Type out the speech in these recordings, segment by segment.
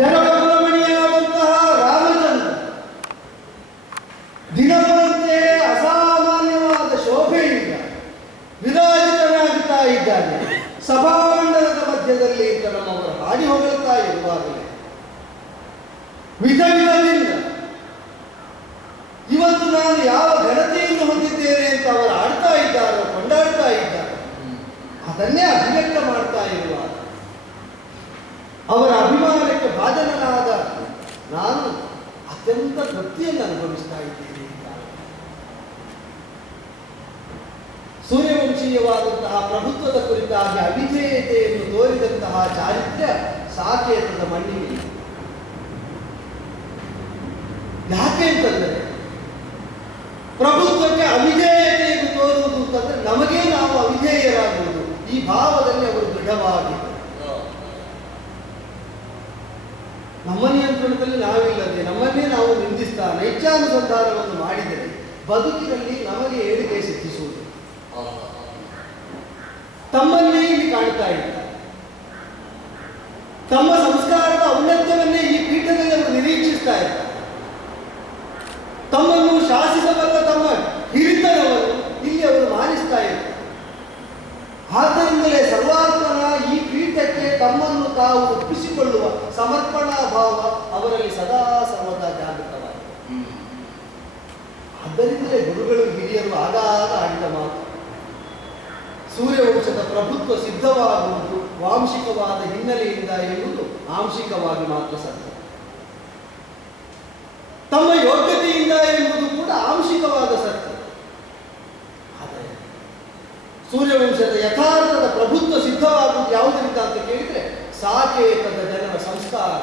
ಜನಪದಮಣಿಯಾದಂತಹ ರಾಮಚಂದ್ರ ದಿನದಂತೆ ಅಸಾಮಾನ್ಯವಾದ ಶೋಭೆಯಿಂದ ವಿರಾಜಿತನಾಗುತ್ತಾ ಇದ್ದಾನೆ. ಸಭಾಮಂಡಲದ ಮಧ್ಯದಲ್ಲಿ ನಮ್ಮವರು ಹಾಡಿ ಹೊಗಳುತ್ತಾ ಇರುವಾಗಲೇ ವಿಧ ವಿಧದಿಂದ ಇವತ್ತು ನಾನು ಯಾವ ಘನತೆಯನ್ನು ಹೊಂದಿದ್ದೇನೆ ಅಂತ ಅವರು ಆಡ್ತಾ ಇದ್ದಾರೋ, ಕೊಂಡಾಡ್ತಾ ಇದ್ದಾರೆ. ಅದನ್ನೇ ಅಭಿವ್ಯಕ್ತ ಮಾಡ್ತಾ ಇರುವಾಗ ಅವರ ಅಭಿಮಾನಕ್ಕೆ ಭಾಜನನಾದ ನಾನು ಅತ್ಯಂತ ತೃಪ್ತಿಯನ್ನು ಅನುಭವಿಸ್ತಾ ಇದ್ದೇನೆ. ಸೂರ್ಯವಂಶೀಯವಾದಂತಹ ಪ್ರಭುತ್ವದ ಕುರಿತಾಗಿ ಅವಿಧೇಯತೆಯನ್ನು ತೋರಿದಂತಹ ಚಾರಿತ್ರ್ಯ ಸಾಕೇತದ ಮಣ್ಣಿಗೆ. ಯಾಕೆ ಅಂತಂದರೆ ಪ್ರಭುತ್ವಕ್ಕೆ ಅವಿಧೇಯತೆಯನ್ನು ತೋರುವುದು ಅಂತಂದ್ರೆ ನಮಗೆ ನಾವು ಅವಿಧೇಯರಾಗುವುದು. ಈ ಭಾವದಲ್ಲಿ ಅವರು ದೃಢವಾಗಿದ್ದರು. ನಮ್ಮ ನಿಯಂತ್ರಣದಲ್ಲಿ ನಾವಿಲ್ಲದೆ ನಮ್ಮನ್ನೇ ನಾವು ನಿಂದಿಸ್ತಾ ನೈಜಾನುಸಂಧಾನವನ್ನು ಮಾಡಿದರೆ ಬದುಕಿನಲ್ಲಿ ನಮಗೆ ಏಳಿಗೆ ಸಿದ್ಧಿಸುವುದು. ತಮ್ಮನ್ನೇ ಇಲ್ಲಿ ಕಾಣ್ತಾ ಇದ್ದಾರೆ. ತಮ್ಮ ಸಂಸ್ಕಾರದ ಔನ್ನತ್ಯವನ್ನೇ ಈ ಪೀಠದಲ್ಲಿ ಅವರು ನಿರೀಕ್ಷಿಸ್ತಾ ಇದ್ದಾರೆ. ತಮ್ಮನ್ನು ಶಾಸಿಸಬಲ್ಲ ತಮ್ಮ ಹಿರಿತನವನ್ನು ಇಲ್ಲಿ ಅವರು ಮಾನಿಸ್ತಾ ಇದ್ದಾರೆ. ಆದ್ದರಿಂದಲೇ ಸರ್ವಾತ್ಮನ ಈ ಪೀಠಕ್ಕೆ ತಮ್ಮನ್ನು ತಾವು ಒಪ್ಪಿಸಿಕೊಳ್ಳುವ ಸಮರ್ಪಣಾ ಭಾವ ಅವರಲ್ಲಿ ಸದಾ ಸರ್ವದಾ ಜಾಗೃತವಾಗಿದೆ. ಆದ್ದರಿಂದಲೇ ಗುರುಗಳು ಹಿರಿಯರು ಆಗಾಗ ಆಡಿದ ಮಾತು, ಸೂರ್ಯವಂಶದ ಪ್ರಭುತ್ವ ಸಿದ್ಧವಾಗುವುದು ವಾಂಶಿಕವಾದ ಹಿನ್ನೆಲೆಯಿಂದ ಎನ್ನುವುದು ಆಂಶಿಕವಾಗಿ ಮಾತ್ರ ಸತ್ಯ. ತಮ್ಮ ಯೋಗ್ಯತೆಯಿಂದ ಎಂಬುದು ಕೂಡ ಆಂಶಿಕವಾದ ಸತ್ಯ. ಆದರೆ ಸೂರ್ಯವಂಶದ ಯಥಾರ್ಥದ ಪ್ರಭುತ್ವ ಸಿದ್ಧವಾಗುವುದು ಯಾವುದರಿಂದ ಅಂತ ಕೇಳಿದ್ರೆ ಸಾಕೇತದ ಜನರ ಸಂಸ್ಕಾರ.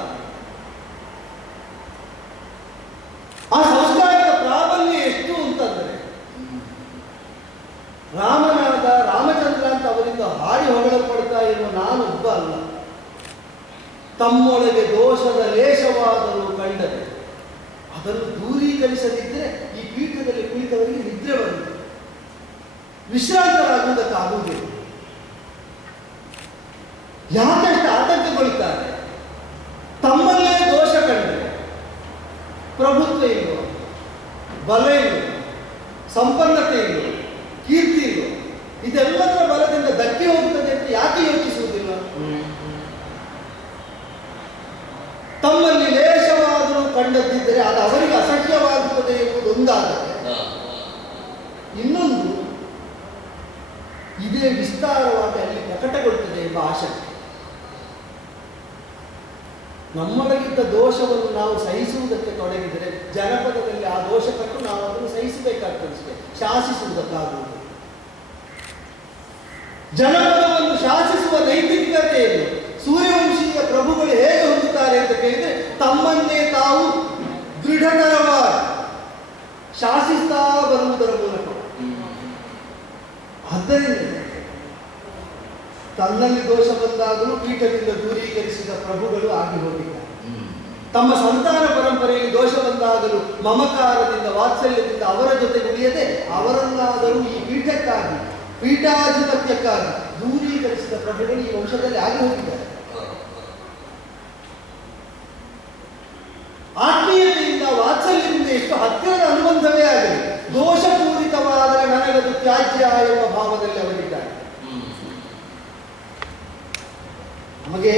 ಆ ಸಂಸ್ಕಾರದ ಪ್ರಾಬಲ್ಯ ಎಷ್ಟು ಅಂತಂದ್ರೆ ರಾಮನಾದ ರಾಮಚಂದ್ರ ಅಂತ ಅವರಿಂದ ಹಾಡಿ ಹೊಗಳಲ್ಪಡ್ತಾ ಇರುವ ನಾನೊಬ್ಬ ಅಲ್ಲ. ತಮ್ಮೊಳಗೆ ದೋಷದ ಲೇಷವಾದರೂ ಕಂಡರೆ ಅದನ್ನು ದೂರೀಕರಿಸದಿದ್ದರೆ ಈ ಪೀಠದಲ್ಲಿ ಕುಳಿತವರಿಗೆ ನಿದ್ರೆ ಬಂದಿದೆ, ವಿಶ್ರಾಂತರಾಗುವುದಕ್ಕಾಗುವುದಿಲ್ಲ. ಯಾಕಷ್ಟು ಆತಂಕಗೊಳ್ಳುತ್ತಾರೆ? ತಮ್ಮಲ್ಲೇ ದೋಷ ಕಂಡರೆ ಪ್ರಭುತ್ವ ಇಲ್ಲೋ, ಬಲ ಇಲ್ಲೋ, ಸಂಪನ್ನತೆ ಇಲ್ಲೋ, ಕೀರ್ತಿ ಇಲ್ಲೋ, ಇದೆಲ್ಲದರ ಬಲದಿಂದ ಧಕ್ಕೆ ಹೋಗುತ್ತದೆ ಅಂತ ಯಾಕೆ ಯೋಚಿಸುವುದಿಲ್ಲ? ತಮ್ಮಲ್ಲಿ ಲೇಷವಾದರೂ ಕಂಡದ್ದಿದ್ದರೆ ಅದು ಅವರಿಗೆ ಅಸಹ್ಯವಾಗುತ್ತದೆ ಎಂಬುದು ಒಂದಾದರೆ, ಇನ್ನೊಂದು ಇದೇ ವಿಸ್ತಾರವಾಗಿ ಅಲ್ಲಿ ಪ್ರಕಟಗೊಳ್ಳುತ್ತದೆ ಎಂಬ ಆಶಂಕೆ. ನಮ್ಮೊಳಗಿದ್ದ ದೋಷವನ್ನು ನಾವು ಸಹಿಸುವುದಕ್ಕೆ ತೊಡಗಿದರೆ ಜನಪದದಲ್ಲಿ ಆ ದೋಷಕ್ಕೂ ನಾವು ಅದನ್ನು ಸಹಿಸಬೇಕಾಗ್ತದೆ, ಶಾಸಿಸುವುದಕ್ಕಾಗುವುದು. ಜನಪದವನ್ನು ಶಾಸಿಸುವ ನೈತಿಕತೆಯನ್ನು ಸೂರ್ಯವಂಶೀಯ ಪ್ರಭುಗಳು ಹೇಗೆ ಹೊಂದುತ್ತಾರೆ ಅಂತ ಕೇಳಿದ್ರೆ ತಮ್ಮನ್ನೇ ತಾವು ದೃಢತರವಾಗಿ ಶಾಸಿಸ್ತಾ ಬರುವುದರ ಮೂಲಕ. ಆದ್ದರಿಂದ ತನ್ನಲ್ಲಿ ದೋಷ ಬಂದಾಗಲೂ ಪೀಠದಿಂದ ದೂರೀಕರಿಸಿದ ಪ್ರಭುಗಳು ಆಗಿ ಹೋಗಿದ್ದಾರೆ. ತಮ್ಮ ಸಂತಾನ ಪರಂಪರೆಯಲ್ಲಿ ದೋಷ ಬಂದಾಗಲೂ ಮಮಕಾರದಿಂದ ವಾತ್ಸಲ್ಯದಿಂದ ಅವರ ಜೊತೆ ಉಳಿಯದೆ ಅವರನ್ನಾದರೂ ಈ ಪೀಠಕ್ಕಾಗಿ ಪೀಠಾಧಿಪತ್ಯಕ್ಕಾಗಿ ದೂರೀಕರಿಸಿದ ಪ್ರಭುಗಳು ಈ ವಂಶದಲ್ಲಿ ಆಗಿ ಹೋಗಿದ್ದಾರೆ. ಆತ್ಮೀಯತೆಯಿಂದ ವಾತ್ಸಲ್ಯದಿಂದ ಎಷ್ಟು ಹತ್ತಿರದ ಅನುಬಂಧವೇ ಆಗಲಿ, ದೋಷಪೂರಿತವಾದರೆ ನನಗದು ತ್ಯಾಜ್ಯ ಎಂಬ ಭಾವದಲ್ಲಿ ಅವರಿದ್ದಾರೆ. ನಮಗೆ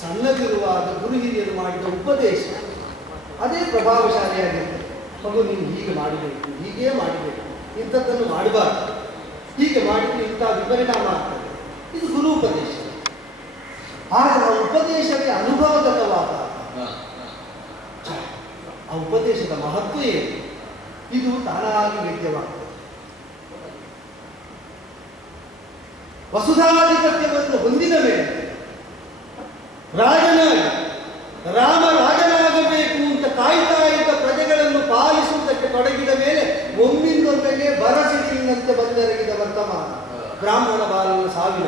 ಸಣ್ಣದಿರುವಾಗ ಗುರು ಹಿರಿಯರು ಮಾಡಿದ ಉಪದೇಶ ಅದೇ ಪ್ರಭಾವಶಾಲಿಯಾಗಿರ್ತದೆ. ಮಗು ನೀನು ಹೀಗೆ ಮಾಡಬೇಕು, ಹೀಗೇ ಮಾಡಬೇಕು, ಇಂಥದ್ದನ್ನು ಮಾಡಬಾರ್ದು, ಹೀಗೆ ಮಾಡಿದ್ರೆ ಇಂಥ ವಿಪರಿಣಾಮ ಆಗ್ತದೆ. ಇದು ಗುರು ಉಪದೇಶ. ಆದರೆ ಆ ಉಪದೇಶಕ್ಕೆ ಅನುಭವಗತವಾದ ಆ ಉಪದೇಶದ ಮಹತ್ವ ಏನು? ಇದು ತಾನಾಗಿ ವೇದ್ಯವಾಗ್ತದೆ. ವಸುಧಾಧಿಪತ್ಯವನ್ನು ಹೊಂದಿದ ಮೇಲೆ ರಾಮ ರಾಜನಾಗಬೇಕು ಅಂತ ಕಾಯ್ತಾ ಇದ್ದ ಪ್ರಜೆಗಳನ್ನು ಪಾಲಿಸುವುದಕ್ಕೆ ತೊಡಗಿದ ಮೇಲೆ ಒಮ್ಮಿಂದೊಮ್ಮೆಗೆ ಬರಸಿಡಿಲಿನಂತೆ ಬಂದೆರಗಿದ ವರ್ತಮಾನ ಬ್ರಾಹ್ಮಣ ಬಾಲನ ಸಾವಿನ.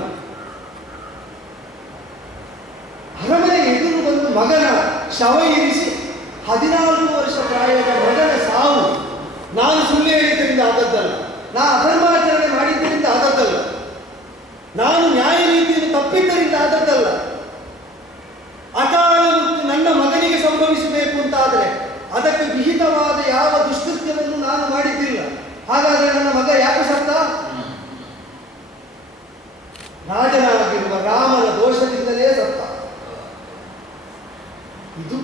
ಅರಮನೆ ಎದುರು ಬಂದು ಮಗನ ಶವ ಇರಿಸಿ 14 ವರ್ಷ ಪ್ರಾಯದ ಮಗನ ಸಾವು ನಾನು ಸುಳ್ಳು ಹೇಳಿದ್ದರಿಂದ ಆದದ್ದಲ್ಲ, ನಾನು ಅಧರ್ಮಾಚರಣೆ ಮಾಡಿದ್ದರಿಂದ ಆದದ್ದಲ್ಲ, ನಾನು ನ್ಯಾಯ ನೀತಿಯನ್ನು ತಪ್ಪಿದ್ದರಿಂದ ಆದದ್ದಲ್ಲ, ಅಕಾಲ ನನ್ನ ಅದಕ್ಕೆ ವಿಹಿತವಾದ ಯಾವ ದುಷ್ಕೃತ್ಯವನ್ನು ನಾನು ಮಾಡಿದ್ದಿಲ್ಲ. ಹಾಗಾದರೆ ನನ್ನ ಮಗ ಯಾಕೆ ಸತ್ತ? ರಾಜನಾಗಿರುವ ರಾಮನ ದೋಷದಿಂದಲೇ ಸತ್ತ. ಇದು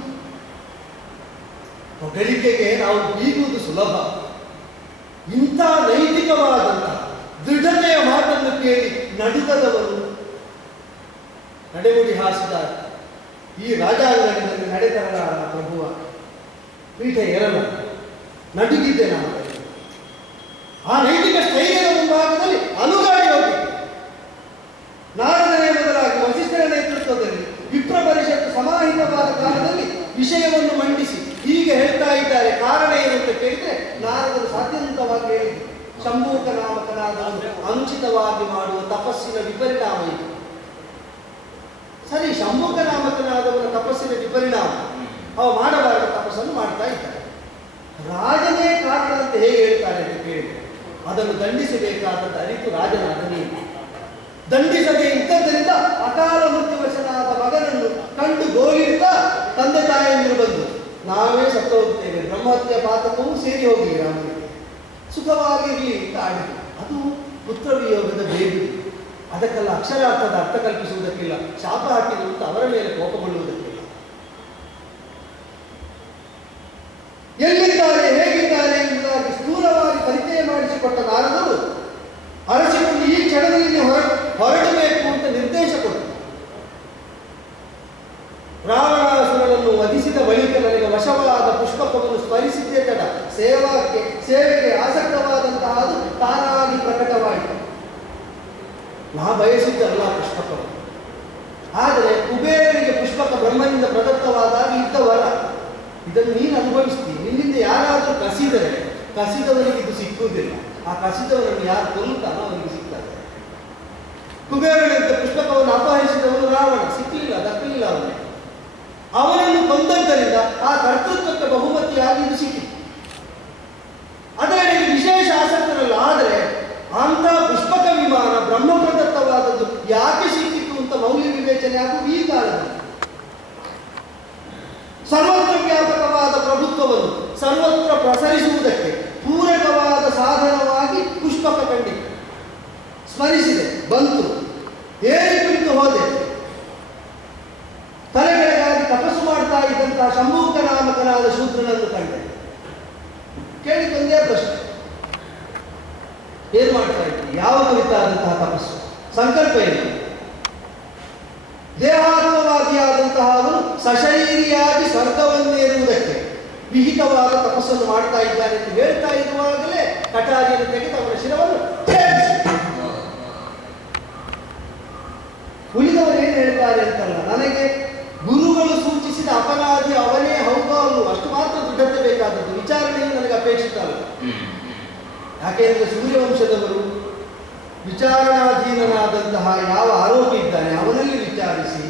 ಹೊಗಳಿಕೆಗೆ ನಾವು ಬೀಗುವುದು ಸುಲಭ. ಇಂಥ ನೈತಿಕವಾದಂತಹ ದೃಢತೆಯ ಮಾತನ್ನು ಕೇಳಿ ನಡುಗದವರು ನಡೆಗುಡಿ ಹಾಸಿದ ಈ ರಾಜಾಂಗಣದಲ್ಲಿ ನಡೆತರಲಾರ ಪ್ರಭುವ ಪೀಠ ಏರಲು ನಡುಗಿದ್ದೆ ನಾನು. ಆ ನೈತಿಕ ಸ್ಥೈರ್ಯದ ಮುಂಭಾಗದಲ್ಲಿ ಅಲುಗಾಡಿ ಹೋಗಿದ್ದೆ. ನಾರದನೇ ಮೊದಲಾಗಿ ವಸಿಷ್ಠರ ನೇತೃತ್ವದಲ್ಲಿ ವಿಪ್ರ ಪರಿಷತ್ತು ಸಮಾಹಿತವಾದ ಕಾಲದಲ್ಲಿ ವಿಷಯವನ್ನು ಮಂಡಿಸಿ ಹೀಗೆ ಹೇಳ್ತಾ ಇದ್ದಾರೆ. ಕಾರಣ ಏನು ಅಂತ ಕೇಳಿದ್ರೆ ನಾರದರು ಸಾಧ್ಯಂತವಾಗಿ ಹೇಳಿದ್ರು, ಶಂಭೂಕ ನಾಮಕನಾದವನು ಅನುಚಿತವಾಗಿ ಮಾಡುವ ತಪಸ್ಸಿನ ವಿಪರಿಣಾಮ ಇದು. ಸರಿ, ಶಂಭೂಕ ನಾಮಕನಾದವನ ತಪಸ್ಸಿನ ವಿಪರಿಣಾಮ, ಅವ ಮಾಡಬಾರದ ತಪಸ್ಸನ್ನು ಮಾಡ್ತಾ ಇದ್ದಾರೆ. ರಾಜನೇ ಕಾರಣ ಅಂತ ಹೇಗೆ ಹೇಳ್ತಾರೆ ಅಂತ ಕೇಳಿದ್ರೆ ಅದನ್ನು ದಂಡಿಸಬೇಕಾದಂತ ಅರಿತು ರಾಜನಾದ ನೀನು ದಂಡಿಸದೆ ಇದ್ದದ್ದರಿಂದ ಅಕಾಲ ಮೃತ್ಯುವಶನಾದ ಮಗನನ್ನು ಕಂಡು ಗೋಳಿಡ್ತಾ ತಂದೆ ತಾಯಿಯಂದಿರು ಬಂದು ನಾವೇ ಸತ್ತು ಹೋಗ್ತೇವೆ, ಬ್ರಹ್ಮಹತ್ಯೆ ಪಾತಕವೂ ಸೇರಿ ಹೋಗಲಿ, ರಾಮನಿಗೆ ಸುಖವಾಗಿರಲಿ ಅಂತ ಆಡಿತು. ಅದು ಪುತ್ರ ವಿಯೋಗದ ಬೇಡು. ಅದಕ್ಕೆಲ್ಲ ಅಕ್ಷರಾರ್ಥದ ಅರ್ಥ ಕಲ್ಪಿಸುವುದಕ್ಕಿಲ್ಲ, ಶಾಪ ಹಾಕಿರುವಂತ ಅವರ ಮೇಲೆ ಕೋಪಗೊಳ್ಳುವುದಕ್ಕಿಲ್ಲ. ಎಲ್ಲಿದ್ದಾರೆ, ಹೇಗಿದ್ದಾರೆ ಎಂಬುದಾಗಿ ಸ್ಥೂಲವಾಗಿ ಪರಿಚಯ ಮಾಡಿಸಿಕೊಟ್ಟ ನಾರದರು ಅರಸಿಕೊಂಡು ಈ ಕ್ಷಣದಲ್ಲಿ ಹೊರಡಬೇಕು ಅಂತ ನಿರ್ದೇಶ ಕೊಟ್ಟರು. ರಾವಣಾಸುರನನ್ನು ವಧಿಸಿದ ಬಳಿಕ ನನಗೆ ವಶವಾದ ಪುಷ್ಪಕವನ್ನು ಸ್ಮರಿಸಿದ್ದೇ ತಡ ಸೇವೆಗೆ ಆಸಕ್ತವಾದಂತಹ ಅದು ತಾನಾಗಿ ಪ್ರಕಟವಾಯಿತು. ನಾ ಬಯಸಿದ್ದಲ್ಲ ಪುಷ್ಪಕವನ್ನು, ಆದರೆ ಕುಬೇರನಿಗೆ ಪುಷ್ಪಕ ಬ್ರಹ್ಮನಿಂದ ಪ್ರದತ್ತವಾದಾಗ ಇದ್ದವರ ಇದನ್ನು ನೀನು ಅನುಭವಿಸ್ತೀನಿ. ನಿನ್ನಿಂದ ಯಾರಾದರೂ ಕಸಿದವನಿಗೆ ಇದು ಸಿಕ್ಕುವುದಿಲ್ಲ. ಆ ಕಸಿದವನನ್ನು ಯಾರು ಕೊಲ್ಲುತ್ತಾನೋ ಅವನಿಗೆ ಸಿಗ್ತಾರೆ. ಕುಬೇರನಿಂದ ಪುಷ್ಪಕವನ್ನು ಅಪಹರಿಸಿದವನು ರಾವಣ, ಸಿಕ್ಕಲಿಲ್ಲ, ದಕ್ಕಲಿಲ್ಲ ಅವನನ್ನು ಕೊಂದದ್ದರಿಂದ ಆ ಕರ್ತೃತ್ವಕ್ಕೆ ಬಹುಮತಿಯಾಗಿ ಇದು ಸಿಕ್ಕಿತು. ಅದರಲ್ಲಿ ವಿಶೇಷ ಆಸಕ್ತರಲ್ಲ. ಆದರೆ ಅಂತ ಪುಷ್ಪಕ ವಿಮಾನ ಬ್ರಹ್ಮ ಪ್ರದತ್ತವಾದದ್ದು ಯಾಕೆ ಸಿಕ್ಕಿತು ಅಂತ ಮೌಲ್ಯ ವಿವೇಚನೆ ಆಗುವುದು ಈ ಕಾಲದಲ್ಲಿ. ಸರ್ವತ್ರ ವ್ಯಾಪಕವಾದ ಪ್ರಭುತ್ವವನ್ನು ಸರ್ವತ್ರ ಪ್ರಸರಿಸುವುದಕ್ಕೆ ಪೂರಕವಾದ ಸಾಧನವಾಗಿ ಪುಷ್ಪಕ ಕಂಡಿತು. ಸ್ಮರಿಸಿದೆ, ಬಂತು, ಏರಿ ಕುರಿತು ಹೋದೆ. ತಲೆಗಳಿಗಾಗಿ ತಪಸ್ಸು ಮಾಡ್ತಾ ಇದ್ದಂತಹ ಶಂಭೂಕ ನಾಮಕನಾದ ಶೂದ್ರನನ್ನು ಕಂಡೆ. ಕೇಳಿಕೊಂದೇ ಪ್ರಶ್ನೆ, ಏನು ಮಾಡ್ತಾ ಇದ್ರಿ, ಯಾವ ಕುರಿತಾದಂತಹ ತಪಸ್ಸು, ಸಂಕಲ್ಪ ಏನು? ದೇಹಾತ್ಮವಾದಿಯಾದಂತಹ ಅವನು ಸಶರೀರಿಯಾಗಿ ಸ್ವರ್ಗವನ್ನೇರುವುದಕ್ಕೆ ವಿಹಿತವಾದ ತಪಸ್ಸನ್ನು ಮಾಡ್ತಾ ಇದ್ದಾನೆ ಎಂದು ಹೇಳ್ತಾ ಇರುವಾಗಲೇ ಕಟಾರಿಯನ್ನು ತೆಗೆದು ಅವನ ಶಿರವನ್ನು ಉಳಿದವರು ಏನು ಹೇಳ್ತಾರೆ ಅಂತಲ್ಲ, ನನಗೆ ಗುರುಗಳು ಸೂಚಿಸಿದ ಅಪರಾಧಿ ಅವನೇ ಹೌದೋ ಅಲ್ಲೋ ಅಷ್ಟು ಮಾತ್ರ ದೃಢತೆ ಬೇಕಾದದ್ದು. ವಿಚಾರಣೆಯು ನನಗೆ ಅಪೇಕ್ಷಿತ ಅಲ್ಲ. ಯಾಕೆಂದ್ರೆ ಸೂರ್ಯವಂಶದವರು ವಿಚಾರಣಾಧೀನನಾದಂತಹ ಯಾವ ಆರೋಪಿ ಇದ್ದಾನೆ ಅವನಲ್ಲಿ ವಿಚಾರಿಸಿ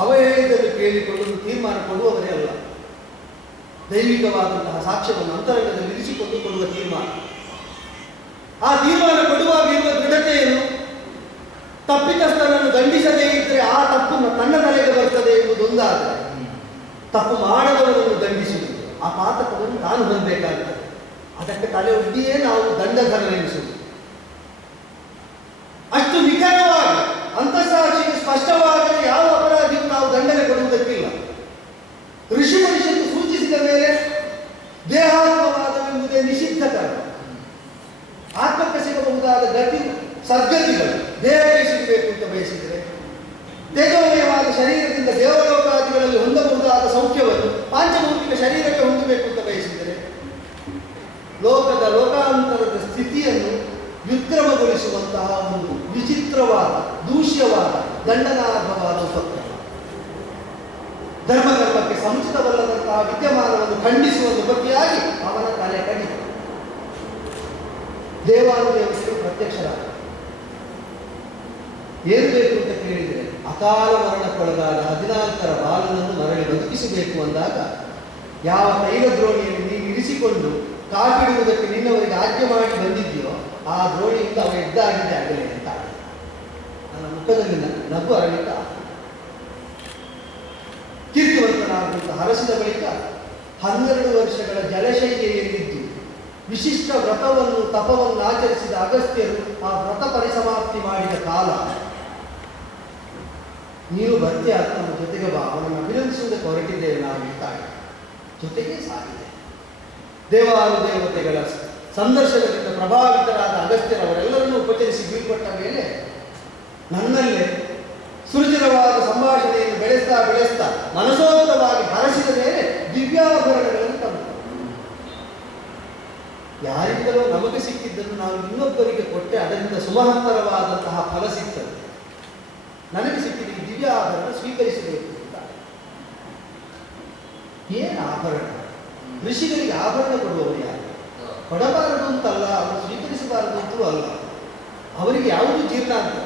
ಅವ ಹೇಳಿದ್ದನ್ನು ಕೇಳಿಕೊಳ್ಳಲು ತೀರ್ಮಾನ ಕೊಡುವವರೇ ಅಲ್ಲ. ದೈವಿಕವಾದಂತಹ ಸಾಕ್ಷ್ಯವನ್ನು ಅಂತರಂಗದಲ್ಲಿ ಇರಿಸಿಕೊಂಡು ಕೊಡುವ ತೀರ್ಮಾನ. ಆ ತೀರ್ಮಾನ ಕೊಡುವಾಗ ಇರುವ ದೃಢತೆಯನ್ನು ತಪ್ಪಿತಸ್ಥರನ್ನು ದಂಡಿಸದೇ ಇದ್ದರೆ ಆ ತಪ್ಪು ತನ್ನ ತಲೆಗೆ ಬರ್ತದೆ ಎಂಬುದೊಂದಾದರೆ, ತಪ್ಪು ಮಾಡದವರನ್ನು ದಂಡಿಸುವುದು ಆ ಪಾತಕವನ್ನು ತಾನು ಹೊಂದಬೇಕಾಗುತ್ತದೆ. ಅದಕ್ಕೆ ತಲೆ ಒಡ್ಡಿಯೇ ನಾವು ದಂಡಧರನೆನಿಸುವುದು. ಅಷ್ಟು ನಿಖರವಾಗಿ ಅಂತಃಸಾಕ್ಷಿಗೆ ಸ್ಪಷ್ಟವಾಗದೆ ಯಾವ ಅಪರಾಧಿಗೂ ನಾವು ದಂಡನೆ ಕೊಡುವುದಕ್ಕಿಲ್ಲ. ಋಷಿ ಪರಿಷತ್ತು ಸೂಚಿಸಿದ ಮೇಲೆ ದೇಹಾತ್ಮವಾದವೆಂಬುದೇ ನಿಷಿದ್ಧ ಕರ್ಮ. ಆತ್ಮಕ್ಕೆ ಸಿಗಬಹುದಾದ ಗತಿ ಸದ್ಗತಿಗಳು ದೇಹಕ್ಕೆ ಸಿಗಬೇಕು ಅಂತ ಬಯಸಿದರೆ, ತೇಜೋಮಯವಾದ ಶರೀರದಿಂದ ದೇವಲೋಕಾದಿಗಳಲ್ಲಿ ಹೊಂದಬಹುದಾದ ಸೌಖ್ಯವನ್ನು ಪಾಂಚಭೌತಿಕ ಶರೀರಕ್ಕೆ ಹೊಂದಬೇಕು ಅಂತ ಬಯಸಿದರೆ, ಲೋಕದ ಲೋಕಾಂತರದ ಸ್ಥಿತಿಯನ್ನು ವಿಕ್ರಮಗೊಳಿಸುವಂತಹ ಒಂದು ವಿಚಿತ್ರವಾದ ದೂಷ್ಯವಾದ ದಂಡನಾರ್ಹವಾದ ಉಪಕ್ರಮ, ಧರ್ಮಕರ್ಮಕ್ಕೆ ಸಮುಚಿತವಲ್ಲದಂತಹ ವಿದ್ಯಮಾನವನ್ನು ಖಂಡಿಸುವ ಬಗೆಯಾಗಿ ಅವನ ತಲೆ ಕಡಿತ. ದೇವಾನುದೇವತೆಗಳು ಪ್ರತ್ಯಕ್ಷರಾದ ಏನು ಬೇಕು ಅಂತ ಕೇಳಿದರೆ, ಅಕಾಲ ಮರಣಕ್ಕೊಳಗಾದ 14ರ ಬಾಲನನ್ನು ಮರಳಿ ಬದುಕಿಸಬೇಕು ಅಂದಾಗ ಯಾವ ತೈಲ ದ್ರೋಣಿಯನ್ನು ನೀನು ಇರಿಸಿಕೊಂಡು ಕಾಪಿಡುವುದಕ್ಕೆ ನಿನ್ನವರಿಗೆ ಆಜ್ಞೆ ಮಾಡಿ ಬಂದಿದೆಯೋ ಆ ದ್ರೋಣಿಯಿಂದ ಅವ ಎದ್ದಾಗಿದೆ ಆಗಲೇ ಅಂತ ನನ್ನ ಮುಖದಲ್ಲಿ ನಗು ಅರಳಿತ. ಕೀರ್ತಿವಂತನಾದಂತ ಹರಸಿದ ಬಳಿಕ 12 ವರ್ಷಗಳ ಜಲಶಯ್ಯೆಯಲ್ಲಿದ್ದು ವಿಶಿಷ್ಟ ವ್ರತವನ್ನು ತಪವನ್ನು ಆಚರಿಸಿದ ಅಗಸ್ತ್ಯರು ಆ ವ್ರತ ಪರಿಸಮಾಪ್ತಿ ಮಾಡಿದ ಕಾಲ. ನೀನು ಬರ್ತೀಯ ಅಂತ ನಮ್ಮ ಜೊತೆಗೆ ಬಾ, ಅವನನ್ನು ಅಭಿನಂದಿಸುವುದಕ್ಕೆ ಹೊರಟಿದ್ದೇವೆ ನಾವು ಈ ತಾಯಿ ಜೊತೆಗೆ ಸಾಗಿದೆ. ದೇವಾನುದೇವತೆಗಳ ಸಂದರ್ಶನದಿಂದ ಪ್ರಭಾವಿತರಾದ ಅಗಸ್ತ್ಯರವರೆಲ್ಲರನ್ನೂ ಉಪಚರಿಸಿ ಬೀಳ್ಕೊಟ್ಟ ಮೇಲೆ ನನ್ನಲ್ಲೇ ಸುರುಚಿರವಾದ ಸಂಭಾಷಣೆಯನ್ನು ಬೆಳೆಸ್ತಾ ಬೆಳೆಸ್ತಾ ಮನಸೋಕ್ತವಾಗಿ ಹರಸಿದ ಮೇಲೆ ದಿವ್ಯಾಭರಣಗಳನ್ನು ತಂದು ಯಾರಿಂದಲೂ ನಮಗೆ ಸಿಕ್ಕಿದ್ದನ್ನು ನಾವು ಇನ್ನೊಬ್ಬರಿಗೆ ಕೊಟ್ಟೆ ಅದರಿಂದ ಸುಮಹತ್ತರವಾದಂತಹ ಫಲ ಸಿಗ್ತದೆ. ನನಗೆ ಸಿಕ್ಕಿದ ಈ ದಿವ್ಯಾಭರಣ ಸ್ವೀಕರಿಸಬೇಕು ಅಂತ. ಏನು ಆಭರಣ? ಋಷಿಗಳಿಗೆ ಆಭರಣ ಕೊಡುವವರು ಯಾರು? ಕೊಡಬಾರದು ಅಂತಲ್ಲ, ಅವರು ಸ್ವೀಕರಿಸಬಾರದು ಅಂತಲೂ ಅಲ್ಲ, ಅವರಿಗೆ ಯಾವುದು ಜೀರ್ಣ ಅಂತ.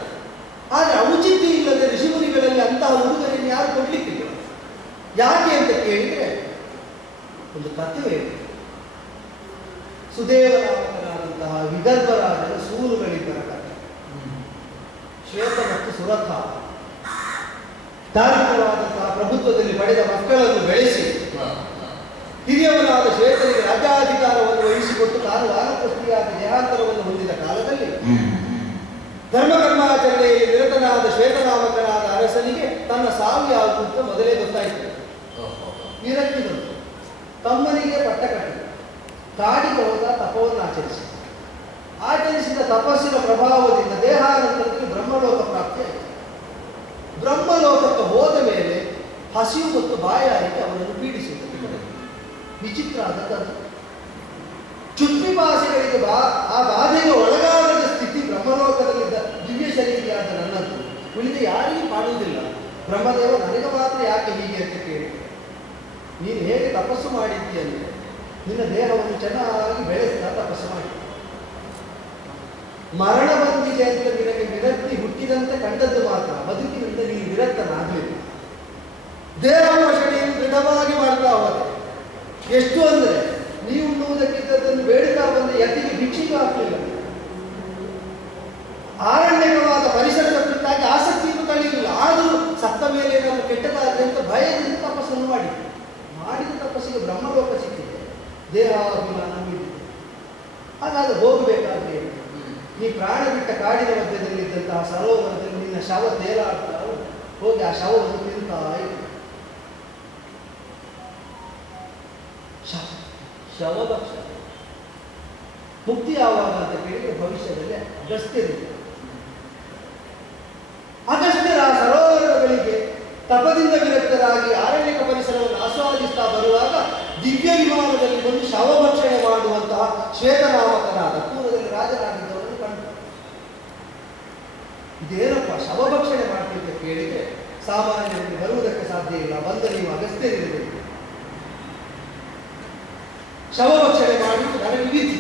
ಆದರೆ ಔಚಿತ್ಯ ಇಲ್ಲದೆ ಋಷಿಮುನಿಗಳಲ್ಲಿ ಅಂತಹ ಉಡುಗೊರೆಯನ್ನು ಯಾರು ಕೊಡ್ಲಿಕ್ಕಿಲ್ಲ. ಯಾಕೆ ಅಂತ ಕೇಳಿದರೆ ಒಂದು ಕಥೆ ಹೇಳಿ. ಸುದೇವನಾಮಕನಾದಂತಹ ವಿದರ್ಭರಾಜನ ಸೂರುಗಳಿಬ್ಬರ ಕಥೆ. ಶ್ವೇತ ಮತ್ತು ಸುರಥ ಧಾರ್ಮಿಕವಾದಂತಹ ಪ್ರಭುತ್ವದಲ್ಲಿ ಪಡೆದ ಮಕ್ಕಳನ್ನು ಬೆಳೆಸಿ ಹಿರಿಯವನಾದ ಶ್ವೇತನಿಗೆ ರಾಜ್ಯಾಧಿಕಾರವನ್ನು ವಹಿಸಿಕೊಟ್ಟು ತಾನು ವಾನಪ್ರಸ್ಥಿಯಾದ ದೇಹಾಂತರವನ್ನು ಹೊಂದಿದ ಕಾಲದಲ್ಲಿ ಧರ್ಮಕರ್ಮಾಚರಣೆಯಲ್ಲಿ ನಿರತನಾದ ಶ್ವೇತನಾಮಕನಾದ ಅರಸನಿಗೆ ತನ್ನ ಸಾವು ಯಾವುದು ಅಂತ ಮೊದಲೇ ಗೊತ್ತಾಯಿತು. ವಿರಕ್ತಿ ಬಂತು. ತಮ್ಮನಿಗೆ ಪಟ್ಟ ಕಟ್ಟಿದ, ಕಾಡಿಗೆ ಹೋದ, ತಪವನ್ನು ಆಚರಿಸಿದ ತಪಸ್ಸಿನ ಪ್ರಭಾವದಿಂದ ದೇಹಾನಂತರದಲ್ಲಿ ಬ್ರಹ್ಮಲೋಕ ಪ್ರಾಪ್ತಿಯಾಯಿತು. ಬ್ರಹ್ಮಲೋಕಕ್ಕೆ ಹೋದ ಮೇಲೆ ಹಸಿವು ಮತ್ತು ಬಾಯಾರಿಕೆ ಅವನನ್ನು ಪೀಡಿಸುವುದಕ್ಕೆ ತೊಡಗಿತು. ವಿಚಿತ್ರ ಆದದ್ದು ಚುತ್ಪಿಪಾಸಿಗಳಿಗೆ ಆ ಬಾಧೆಗೆ ಒಳಗಾಗದ ಸ್ಥಿತಿ ಬ್ರಹ್ಮಲೋಕದಲ್ಲಿದ್ದ ದಿವ್ಯ ಶರೀರಿಯಾದ ನನ್ನದ್ದು ಉಳಿದ ಯಾರಿಗೂ ಕಾಣುವುದಿಲ್ಲ. ಬ್ರಹ್ಮದೇವ ನನಗೆ ಮಾತ್ರ ಯಾಕೆ ಹೀಗೆ ಅಂತ ಕೇಳಿ, ನೀನು ಹೇಗೆ ತಪಸ್ಸು ಮಾಡಿದ್ದೀಯಂತೆ ನಿನ್ನ ದೇಹವನ್ನು ಚೆನ್ನಾಗಿ ಬೆಳೆಸ್ತಾ ತಪಸ್ಸು ಮಾಡಿ ಮರಣ ಬಂದಿದೆ ಅಂತ ನಿನಗೆ ವಿರಕ್ತಿ ಹುಟ್ಟಿದಂತೆ ಕಂಡದ್ದು ಮಾತ್ರ, ಬದುಕಿನಿಂದ ನೀನು ವಿರಕ್ತನಾಗಲಿಲ್ಲ. ದೇಹ ಪೋಷಣೆಯನ್ನು ದೃಢವಾಗಿ ಮಾಡ್ತಾ ಹೋದೆ. ಎಷ್ಟು ಅಂದರೆ ನೀವು ಉಣ್ಣುವುದಕ್ಕಿದ್ದದನ್ನು ಬೇಡುತ್ತಾ ಬಂದ ಯತಿಗೆ ಭಿಕ್ಷೆಗೂ ಹಾಕಲಿಲ್ಲ. ಆರಣ್ಯಕವಾದ ಪರಿಸರದ ಕುರಿತಾಗಿ ಆಸಕ್ತಿಯನ್ನು ಕಳೆಯಲಿಲ್ಲ. ಆದರೂ ಸತ್ತ ಮೇಲೆ ಏನಾದರೂ ಕೆಟ್ಟದಾದರೆ ಅಂತ ಭಯದಿಂದ ತಪಸ್ಸನ್ನು ಮಾಡಿದ ತಪಸ್ಸಿಗೆ ಬ್ರಹ್ಮಲೋಕ ಸಿಕ್ಕಿದೆ. ದೇಹಾಭಿಮಾನ ಬಿದ್ದಿದೆ. ಹಾಗಾದ್ರೆ ಹೋಗಬೇಕಾದ್ರೆ ನೀ ಪ್ರಾಣ ಬಿಟ್ಟ ಕಾಡಿನ ಮಧ್ಯದಲ್ಲಿದ್ದಂತಹ ಸರೋವರದಲ್ಲಿ ನಿನ್ನ ಶವ ತೇಲಾಡ್ತಾ ಹೋಗಿ ಆ ಶವವನ್ನು ತಿಂತಾ ಇತ್ತು. ಶವಭಕ್ಷ ಮುಕ್ತಿ ಯಾವಾಗ ಅಂತ ಕೇಳಿದ್ರೆ ಭವಿಷ್ಯದಲ್ಲಿ ಅಗಸ್ತ್ಯರ ಸರೋವರದ ಬಳಿಗೆ ತಪದಿಂದ ವಿರಕ್ತರಾಗಿ ಆರಣ್ಯಕ ಪರಿಸರವನ್ನು ಆಸ್ವಾದಿಸ್ತಾ ಬರುವಾಗ ದಿವ್ಯ ವಿಮಾನದಲ್ಲಿ ಬಂದು ಶವಭಕ್ಷಣೆ ಮಾಡುವಂತಹ ಶ್ವೇತನಾಮಕನಾದ ಪೂರ್ವದಲ್ಲಿ ರಾಜನಾಗಿದ್ದವರನ್ನು ಕಂಡು ಇದೇನಪ್ಪ ಶವಭಕ್ಷಣೆ ಮಾಡ್ತಿದ್ದ ಕೇಳಿದ್ರೆ ಸಾಮಾನ್ಯರಿಗೆ ಬರುವುದಕ್ಕೆ ಸಾಧ್ಯ ಇಲ್ಲ, ಬಂದ ನೀವು ಅಗಸ್ತ್ಯರಿರಬೇಕು. ಶವಭಕ್ಷಣೆ ಮಾಡಿ ನನಗೆ ವಿಧಿ,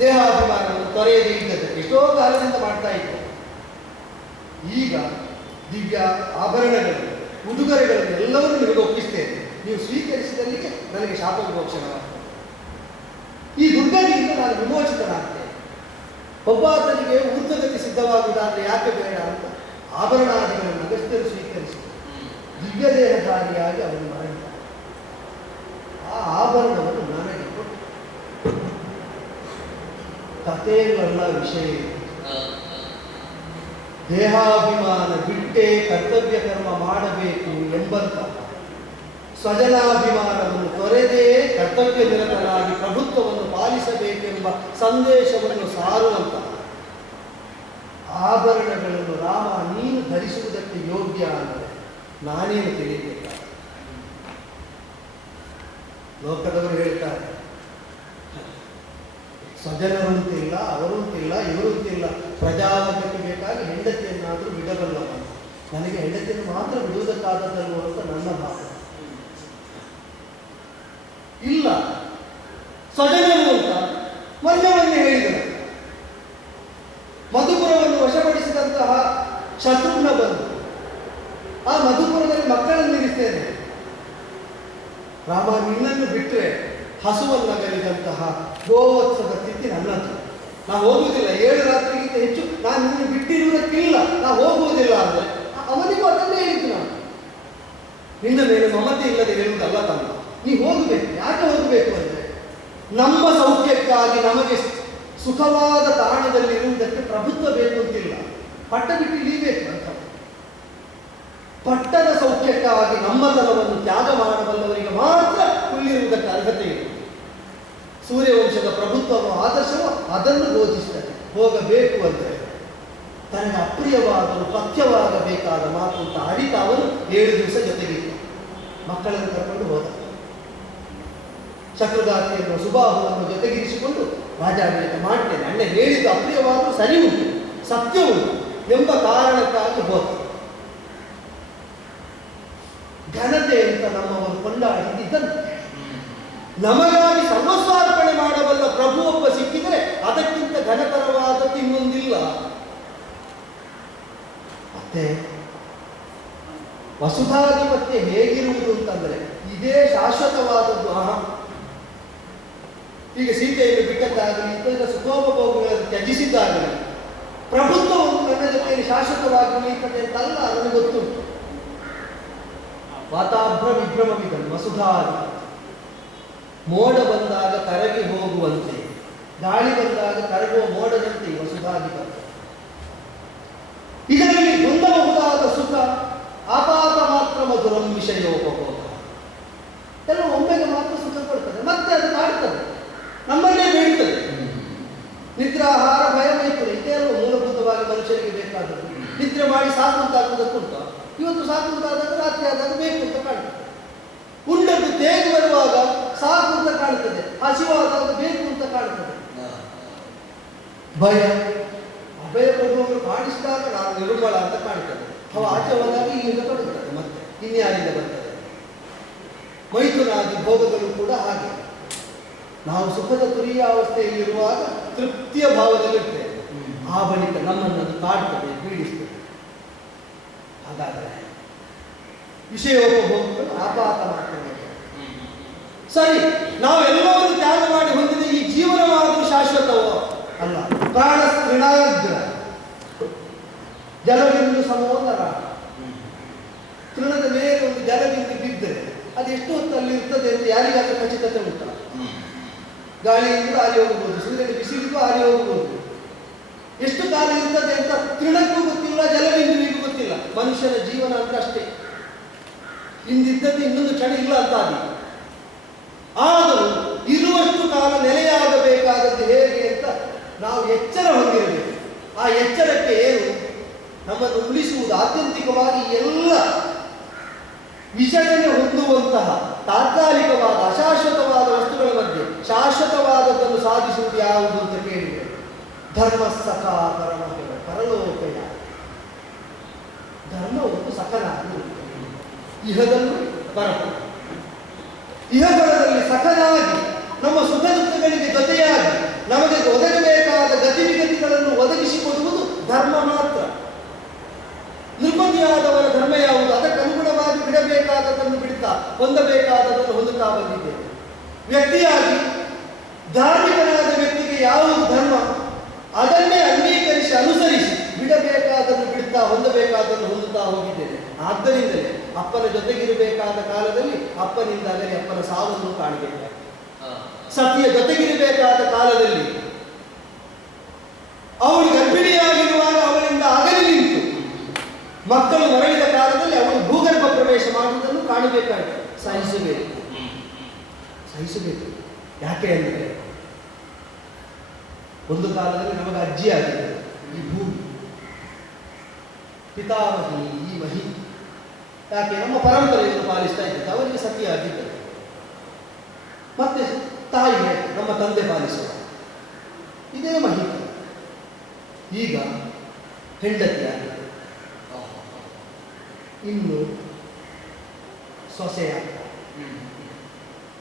ದೇಹಾಭಿಮಾನವನ್ನು ತೊರೆಯದೇ ಇದ್ದದಕ್ಕೆ ಎಷ್ಟೋ ಕಾಲದಿಂದ ಮಾಡ್ತಾ ಇದ್ದೆ. ಈಗ ದಿವ್ಯ ಆಭರಣಗಳು ಉಡುಗೊರೆಗಳನ್ನು ಎಲ್ಲವನ್ನೂ ನಿಮಗೆ ಒಪ್ಪಿಸ್ತೇನೆ, ನೀವು ಸ್ವೀಕರಿಸಿದಲ್ಲಿಗೆ ನನಗೆ ಶಾಪ ವಿಮೋಚನವಾಗ್ತದೆ. ಈ ದುರ್ಗತಿಯಿಂದ ನಾನು ವಿಮೋಚಿತನಾಗ್ತೇನೆ. ಒಬ್ಬಾತನಿಗೆ ಊರ್ಧ್ವಗತಿ ಸಿದ್ಧವಾಗುವುದಾದ್ರೆ ಯಾಕೆ ಬೇಡ ಅಂತ ಆಭರಣಾದಿಗಳನ್ನು ಅಗಸ್ತ್ಯರು ಸ್ವೀಕರಿಸಿದರು. ದಿವ್ಯ ದೇಹಧಾರಿಯಾಗಿ ಅವನು ಮಾಡಿದ್ದಾರೆ. ಆ ಆಭರಣವನ್ನು ನನಗೆ ಕೊಟ್ಟು ಕಥೆಗಳ ವಿಷಯ ದೇಹಾಭಿಮಾನ ಬಿಟ್ಟೇ ಕರ್ತವ್ಯ ಕರ್ಮ ಮಾಡಬೇಕು ಎಂಬಂತಹ ಸ್ವಜನಾಭಿಮಾನವನ್ನು ತೊರೆದೇ ಕರ್ತವ್ಯ ನಿರತನಾಗಿ ಪ್ರಭುತ್ವವನ್ನು ಪಾಲಿಸಬೇಕೆಂಬ ಸಂದೇಶವನ್ನು ಸಾರುವಂತಹ ಆಭರಣಗಳನ್ನು ರಾಮ ನೀನು ಧರಿಸುವುದಕ್ಕೆ ಯೋಗ್ಯ ಅಂದರೆ ನಾನೇನು ತಿಳಿಯಬೇಕಾದ. ಲೋಕದವರು ಹೇಳ್ತಾರೆ ಸ್ವಜನರಂತಿಲ್ಲ, ಅವರಂತಿಲ್ಲ, ಇವರಂತಿಲ್ಲ, ಪ್ರಜಾವರ್ಗಕ್ಕೆ ಬೇಕಾಗಿ ಹೆಂಡತಿಯನ್ನಾದರೂ ಬಿಡಬಲ್ಲ. ನನಗೆ ಹೆಂಡತಿಯನ್ನು ಮಾತ್ರ ಬಿಡುವುದಕ್ಕಾದದ್ದಲ್ವ ಅಂತ ನನ್ನ ಭಾವನೆ. ಇಲ್ಲ, ಸ್ವಜನರು ಅಂತ ಮೊನ್ನೆ ಹೇಳಿದರು. ಮಧುಪುರವನ್ನು ವಶಪಡಿಸಿದಂತಹ ಶತ್ರುಘ್ನ ಬಂದು ಆ ಮಧುಪುರದಲ್ಲಿ ಮಕ್ಕಳನ್ನು ಇರಿಸ್ತೇನೆ. ರಾಮ ನಿನ್ನನ್ನು ಬಿಟ್ಟರೆ ಹಸುವನ್ನಗಲಿದಂತಹ ಗೋವತ್ಸದ ಸ್ಥಿತಿ ನನ್ನದು. ನಾ ಹೋಗುವುದಿಲ್ಲ, 7 ರಾತ್ರಿಗಿಂತ ಹೆಚ್ಚು ನಾನು ನಿನ್ನ ಬಿಟ್ಟಿರುವುದಕ್ಕಿಲ್ಲ, ನಾ ಹೋಗುವುದಿಲ್ಲ ಅಂದರೆ ಅವನಿಗೂ ಅದನ್ನೇ ಹೇಳಿದ್ದು. ನಾನು ನಿನ್ನ ಮೇಲೆ ಮಮತೆ ಇಲ್ಲದೆ ಹೇಳುವುದಲ್ಲ ತಮ್ಮ, ನೀವು ಹೋಗಬೇಕು. ಯಾಕೆ ಹೋಗಬೇಕು ಅಂದರೆ ನಮ್ಮ ಸೌಖ್ಯಕ್ಕಾಗಿ, ನಮಗೆ ಸುಖವಾದ ತಾಣದಲ್ಲಿರುವುದಕ್ಕೆ ಪ್ರಭುತ್ವ ಬೇಕು ಅಂತಿಲ್ಲ, ಪಟ್ಟ ಬಿಟ್ಟು ಇಳಿಬೇಕು ಅಂತ. ಪಟ್ಟದ ಸೌಖ್ಯಕ್ಕಾಗಿ ನಮ್ಮತನವನ್ನು ತ್ಯಾಗ ಮಾಡಬಲ್ಲವರಿಗೆ ಮಾತ್ರ ಉಳಿರುವುದಕ್ಕೆ ಅರ್ಹತೆ ಇದೆ. ಸೂರ್ಯವಂಶದ ಪ್ರಭುತ್ವವು ಆದರ್ಶವು ಅದನ್ನು ಬೋಧಿಸುತ್ತದೆ. ಹೋಗಬೇಕು ಅಂದರೆ ತನಗೆ ಅಪ್ರಿಯವಾದರೂ ಪಥ್ಯವಾಗಬೇಕಾದ ಮಾತು ಅಂತ ಅರಿತ ಅವನು 7 ದಿವಸ ಜೊತೆಗಿದ್ದ. ಮಕ್ಕಳನ್ನು ಕರ್ಕೊಂಡು ಹೋದ. ಶತ್ರುಘಾತಿಯನ್ನು ಸುಬಾಹುವನ್ನು ಜೊತೆಗಿರಿಸಿಕೊಂಡು ರಾಜಾಡಳಿತ ಮಾಡ್ತೇನೆ, ಅಣ್ಣ ಹೇಳಿದ್ದು ಅಪ್ರಿಯವಾದರೂ ಸರಿ ಉಂಟು, ಸತ್ಯ ಉಂಟು ಎಂಬ ಕಾರಣಕ್ಕಾಗಿ ಹೋದ. ಘನತೆ ಅಂತ ನಮ್ಮವರು ಕೊಂಡಾಡಿದ್ದಂತೆ. ನಮಗಾಗಿ ಸರ್ವಸ್ವಾರ್ಪಣೆ ಮಾಡಬಲ್ಲ ಪ್ರಭು ಒಬ್ಬ ಸಿಕ್ಕಿದರೆ ಅದಕ್ಕಿಂತ ಘನಕರವಾದದ್ದು ಇನ್ನೊಂದಿಲ್ಲ. ಮತ್ತೆ ವಸುಧಾಧಿಪತ್ಯ ಹೇಗಿರುವುದು ಅಂತಂದ್ರೆ ಇದೇ ಶಾಶ್ವತವಾದದ್ದು. ಈಗ ಸೀತೆಯನ್ನು ಬಿಟ್ಟದ್ದಾಗಲಿ, ಇತರ ಸುಖೋಪಭೋಗಗಳನ್ನು ತ್ಯಜಿಸಿದ್ದಾಗಲಿ, ಪ್ರಭುತ್ವವನ್ನು ನನ್ನ ಜೊತೆಯಲ್ಲಿ ಶಾಶ್ವತವಾಗಿ ಉಳಿಯುತ್ತದೆ ಅಂತಲ್ಲ, ನನಗೆ ಗೊತ್ತುಂಟು. ವಾತಾಭ್ರ ವಿಭ್ರಮವಿದನು ವಸುಧಾದಿ. ಮೋಡ ಬಂದಾಗ ಕರಗಿ ಹೋಗುವಂತೆ, ಗಾಳಿ ಬಂದಾಗ ಕರಗುವ ಮೋಡದಂತೆ ವಸುಧಾಧಿಪತ್ಯ. ಇದರಲ್ಲಿ ಹೊಂದಬಹುದಾದ ಸುಖ ಆಪಾತ ಮಾತ್ರ ಮಧುರಂ ವಿಷಯೋಪಭೋಗ. ಕೆಲವು ಒಮ್ಮೆಗೆ ಮಾತ್ರ ಸುಖ ಕೊಡ್ತದೆ, ಮತ್ತೆ ಅದು ಕಾಡ್ತದೆ, ನಮ್ಮನ್ನೇ ಬೀಳ್ತದೆ. ನಿದ್ರಾಹಾರ ಭಯ ಮೈತ್ರಿ ಇದೆಲ್ಲ ಮೂಲಭೂತವಾಗಿ ಮನುಷ್ಯರಿಗೆ ಬೇಕಾದದ್ದು. ನಿದ್ರೆ ಮಾಡಿ ಸಾಕು ಅಂತಾಗುವುದಕ್ಕುಂಟ. ಇವತ್ತು ಸಾಕು ಅಂತಾದಾಗ ರಾತ್ರಿ ಆದಾಗ ಬೇಕು ಅಂತ ಕಾಣ್ತದೆ. ಉಂಡದ್ದು ತೇಗು ಬರುವಾಗ ಸಾಕು ಅಂತ ಕಾಣ್ತದೆ, ಹಸಿವಾದಾಗ ಬೇಕು ಅಂತ ಕಾಣ್ತದೆ. ಭಯ ಅಭಯ ಕೊಡುವವರು ಕಾಣಿಸಿದಾಗ ನಾವು ನಿರ್ಮಲ ಅಂತ ಕಾಣ್ತದೆ. ಅವ ಆಚೆ ಹೋದಾಗ ಇಲ್ಲಿಂದ ತೊಡಗುತ್ತದೆ, ಮತ್ತೆ ಇನ್ಯಾರಿಂದ ಬರ್ತದೆ. ಮೈಥುನಾದಿ ಭೋಗಗಳು ಕೂಡ ಹಾಗೆ. ನಾವು ಸುಖದ ತುರಿಯ ಅವಸ್ಥೆಯಲ್ಲಿರುವಾಗ ತೃಪ್ತಿಯ ಭಾವದಲ್ಲಿರ್ತೇವೆ, ಆ ಬಳಿಕ ನಮ್ಮನ್ನು ಕಾಡ್ತದೆ, ಪೀಡಿಸ್ತದೆ. ಹಾಗಾದರೆ ವಿಷಯೋಪಭೋಗಗಳು ಆಪಾತ ಮಾತ್ರ. ಸರಿ, ನಾವೆಲ್ಲವನ್ನು ತ್ಯಾಗ ಮಾಡಿ ಹೊಂದಿದ ಈ ಜೀವನವಾದರೂ ಶಾಶ್ವತವೋ ಅಲ್ಲ. ಪ್ರಾಣ ತೃಣಾಗ್ರ ಜಲಬಿಂದು ಸಮೋದರ. ತೃಣದ ಮೇಲೆ ಒಂದು ಜಲಬಿಂದು ಬಿದ್ದರೆ ಅದು ಎಷ್ಟು ಹೊತ್ತು ಅಲ್ಲಿ ಇರ್ತದೆ ಅಂತ ಯಾರಿಗಾದ್ರೂ ಖಚಿತತೆ ಉಂಟಲ್ಲ? ಗಾಳಿಯಿಂದ ಆರಿ ಹೋಗಬಹುದು, ಸೂರ್ಯನ ಬಿಸಿಲಿಗೂ ಆರಿ ಹೋಗಬಹುದು. ಎಷ್ಟು ಕಾಲ ಇರ್ತದೆ ಅಂತ ತೃಣಕ್ಕೂ ಗೊತ್ತಿಲ್ಲ, ಜಲಬಿಂದುವಿಗೂ ಗೊತ್ತಿಲ್ಲ. ಮನುಷ್ಯನ ಜೀವನ ಅಂದ್ರೆ ಅಷ್ಟೇ. ಹಿಂದಿದ್ದದ್ದು ಇನ್ನೊಂದು ಕ್ಷಣ ಇಲ್ಲ ಅಂತ ಆದಿ. ಆದರೂ ಇರುವಷ್ಟು ಕಾಲ ನೆಲೆಯಾಗಬೇಕಾದದ್ದು ಹೇಗೆ ಅಂತ ನಾವು ಎಚ್ಚರ ಹೊಂದಿರಬೇಕು. ಆ ಎಚ್ಚರಕ್ಕೆ ಏನು? ನಮ್ಮನ್ನು ಉಳಿಸುವುದು ಆತ್ಯಂತಿಕವಾಗಿ ಎಲ್ಲ ವಿಷಯನೆ ಹೊಂದುವಂತಹ ತಾತ್ಕಾಲಿಕವಾದ ಅಶಾಶ್ವತವಾದ ವಸ್ತುಗಳ ಮಧ್ಯೆ ಶಾಶ್ವತವಾದದ್ದನ್ನು ಸಾಧಿಸುವುದು ಯಾವುದು ಅಂತ ಕೇಳಿದರೆ ಧರ್ಮ ಸಖ ಪರಮಹರ ಪರಲೋಕಯ. ಧರ್ಮ ಒಂದು ಸಖನಾಗಿ ಇಹದಲ್ಲೂ ಪರಮ. ಇಹಗಳಲ್ಲಿ ಸಖನಾಗಿ ನಮ್ಮ ಸುಖ ದುಃಖಗಳಿಗೆ ಜೊತೆಯಾಗಿ ನಮಗೆ ಒದಗಬೇಕಾದ ಗತಿವಿಗತಿಗಳನ್ನು ಒದಗಿಸಿಕೊಡುವುದು ಧರ್ಮ ಮಾತ್ರ. ನಿರ್ಬಂಧಿಯಾದವರ ಧರ್ಮ ಯಾವುದು? ಅದಕ್ಕನುಗುಣವಾಗಿ ಬಿಡಬೇಕಾದದನ್ನು ಬಿಡುತ್ತಾ ಹೊಂದಬೇಕಾದದನ್ನು ಹೊಂದುತ್ತಾ ಬಂದಿದ್ದೇವೆ. ವ್ಯಕ್ತಿಯಾಗಿ ಧಾರ್ಮಿಕನಾದ ವ್ಯಕ್ತಿಗೆ ಯಾವುದು ಧರ್ಮ ಅದನ್ನೇ ಅಂಗೀಕರಿಸಿ ಅನುಸರಿಸಿ ಬಿಡಬೇಕಾದನ್ನು ಬಿಡುತ್ತಾ ಹೊಂದಬೇಕಾದನ್ನು ಹೊಂದುತ್ತಾ ಹೋಗಿದ್ದೇನೆ. ಆದ್ದರಿಂದಲೇ ಅಪ್ಪನ ಜೊತೆಗಿರಬೇಕಾದ ಕಾಲದಲ್ಲಿ ಅಪ್ಪನಿಂದ ಅಗಲಿ ಅಪ್ಪನ ಸಾವನ್ನು ಕಾಣಬೇಕು. ಸತಿಯ ಜೊತೆಗಿರಬೇಕಾದ ಕಾಲದಲ್ಲಿ ಅವಳು ಗರ್ಭಿಣಿಯಾಗಿರುವಾಗ ಅವಳಿಂದ ಅಗಲಿ ನಿಂತು ಮಕ್ಕಳು ಮರಳಿದ ಕಾಲದಲ್ಲಿ ಅವಳು ಭೂಗರ್ಭ ಪ್ರವೇಶ ಮಾಡುವುದನ್ನು ಕಾಣಬೇಕಾಯಿತು. ಸಹಿಸಬೇಕು. ಯಾಕೆ ಅಂದರೆ ಒಂದು ಕಾಲದಲ್ಲಿ ನಮಗೆ ಅಜ್ಜಿ ಆಗಿದೆ ಈ ಭೂಮಿ, ಪಿತಾಮಹಿ ಈ ಮಹಿ. ಯಾಕೆ? ನಮ್ಮ ಪರಂಪರೆಯನ್ನು ಪಾಲಿಸ್ತಾ ಇದ್ದ ಅವರಿಗೆ ಸತ್ಯ ಆಗಿದ್ದರು. ಮತ್ತೆ ತಾಯಿಗೆ ನಮ್ಮ ತಂದೆ ಪಾಲಿಸುವ ಇದೇ ಮಹಿ. ಈಗ ಹೆಂಡತಿ ಆಗಿದೆ, ಇನ್ನು ಸೊಸೆಯಾಗ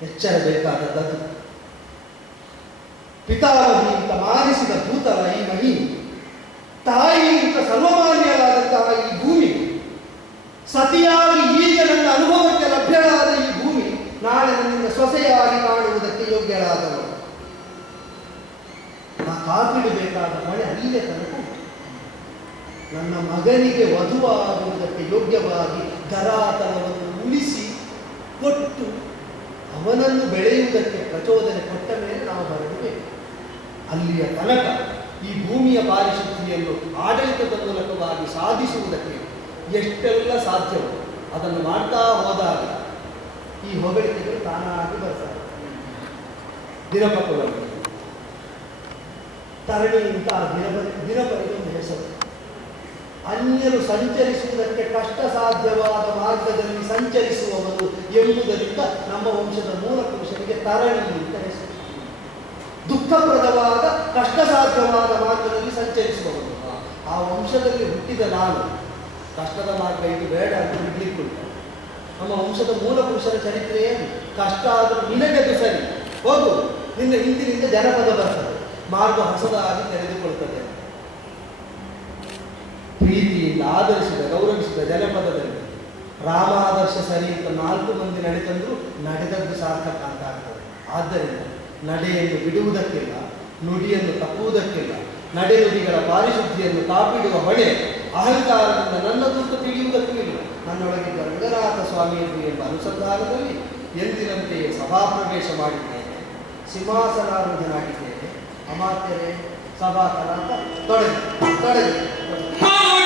ಎಚ್ಚರ ಬೇಕಾದದ್ದು. ಪಿತಾಮಹಿ ಅಂತ ಮಾರಿಸಿದ ಭೂತಲ ಈ ಮಹಿ, ತಾಯಿ ಅಂತ ಸರ್ವಮಾನ್ಯರಾದಂತಹ ಈ ಭೂಮಿ, ಸತಿಯಾಗಿ ಈಗ ನನ್ನ ಅನುಭವಕ್ಕೆ ಲಭ್ಯರಾದ ಈ ಭೂಮಿ ನಾಳೆ ನನ್ನಿಂದ ಸೊಸೆಯಾಗಿ ಕಾಣುವುದಕ್ಕೆ ಯೋಗ್ಯರಾದವರು. ನಾ ಕಾಪಿಡಬೇಕಾದ ಮಳೆ ಅಲ್ಲೇ ತನಕ ನನ್ನ ಮಗನಿಗೆ ವಧುವಾಗುವುದಕ್ಕೆ ಯೋಗ್ಯವಾಗಿ ಧರಾತನವನ್ನು ಉಳಿಸಿ ಕೊಟ್ಟು ಬೆಳೆಯುವುದಕ್ಕೆ ಪ್ರಚೋದನೆ ಕೊಟ್ಟ ಮೇಲೆ ನಾವು ಹೊರಡಬೇಕು. ಅಲ್ಲಿಯ ತನಕ ಈ ಭೂಮಿಯ ಪಾರಿಶುದ್ಧಿಯನ್ನು ಆಡಳಿತದ ಮೂಲಕವಾಗಿ ಸಾಧಿಸುವುದಕ್ಕೆ ಎಷ್ಟೆಲ್ಲ ಸಾಧ್ಯವೋ ಅದನ್ನು ಮಾಡ್ತಾ ಹೋದಾಗ ಈ ಹೊಗಳಿಕೆಗಳು ತಾನಾಗಿ ಬರ್ತವೆ. ದಿನಪತ್ರಗಳು ತರಣಿ ಅಂತ ದಿನಪರಿಗೊಂದು ಹೆಸರು. ಅನ್ಯರು ಸಂಚರಿಸುವುದಕ್ಕೆ ಕಷ್ಟ ಸಾಧ್ಯವಾದ ಮಾರ್ಗದಲ್ಲಿ ಸಂಚರಿಸುವವರು ಎಂಬುದರಿಂದ ನಮ್ಮ ವಂಶದ ಮೂಲ ಪುರುಷರಿಗೆ ತರಣಿ ಅಂತ ಹೆಸರು. ದುಃಖಪ್ರದವಾದ ಕಷ್ಟ ಸಾಧ್ಯವಾದ ಮಾರ್ಗದಲ್ಲಿ ಸಂಚರಿಸುವವರು. ಆ ವಂಶದಲ್ಲಿ ಹುಟ್ಟಿದ ನಾನು ಕಷ್ಟದ ಮಾರ್ಗ ಇದು ಬೇಡ ಅಂತ ಬಿಡ್ಲಿಕ್ಕುಂಟು. ನಮ್ಮ ವಂಶದ ಮೂಲ ಪುರುಷರ ಚರಿತ್ರೆ ಏನು? ಕಷ್ಟ ಆದರೂ ನಿನಗದು ಸರಿ, ಹೋಗು, ನಿನ್ನ ಹಿಂದಿನಿಂದ ಜನಪದ ಬರ್ತದೆ, ಮಾರ್ಗ ಹೊಸದಾಗಿ ತೆರೆದುಕೊಳ್ತದೆ. ಪ್ರೀತಿಯಿಂದ ಆದರಿಸಿದ ಗೌರವಿಸಿದ ಜನಪದದಲ್ಲಿ ರಾಮಾದರ್ಶ ಸರಿ ಅಂತ 4 ಮಂದಿ ನಡೆತಂದ್ರು ನಡೆದದ್ದು ಸಾರ್ಥಕ ಅಂತ ಆಗ್ತದೆ. ಆದ್ದರಿಂದ ನಡೆಯನ್ನು ಬಿಡುವುದಕ್ಕಿಲ್ಲ, ನುಡಿಯನ್ನು ತಪ್ಪುವುದಕ್ಕಿಲ್ಲ. ನಡೆನುಡಿಗಳ ಪಾರಿಶುದ್ಧಿಯನ್ನು ಕಾಪಿಡುವ ಹೊಣೆ ಅಹಂಕಾರದಿಂದ ನನ್ನದು ಅಂತ ತಿಳಿಯುವುದಕ್ಕೂ ಇಲ್ಲ. ನನ್ನೊಳಗಿದ್ದ ರಂಗನಾಥ ಸ್ವಾಮಿಯರು ಎಂಬ ಅನುಸಂಧಾನದಲ್ಲಿ ಎಂದಿನಂತೆಯೇ ಸಭಾಪ್ರವೇಶ ಮಾಡಿದ್ದೇನೆ, ಸಿಂಹಾಸನಾರೂಢನಾಗಿದ್ದೇನೆ. ಅಮಾತ್ಯರೇ, ಸಭಾ ಕಲಾಪ ತೊಡಗಿ